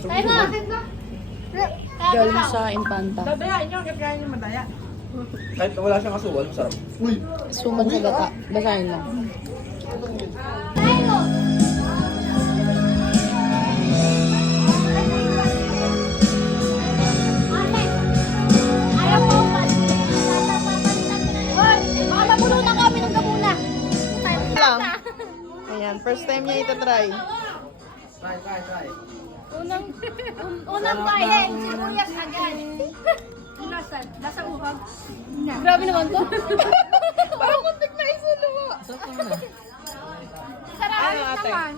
Tayo na. Galing sa Infanta. Dadayain nyo, kaya nyo madaya. Kahit wala siyang asukal, masarap. Uy! Suman sa gata. Basahin mo. Tayo. Ayaw ko pa. Baka mabulunan kami ng gabuna. Lang. Ayan, first time niya itatry. Try. Unang bite. Sibuyas agad. Nasa uhag. Grabe naman to. Parang kuntik na isulungo. Sarap Ano ate? naman.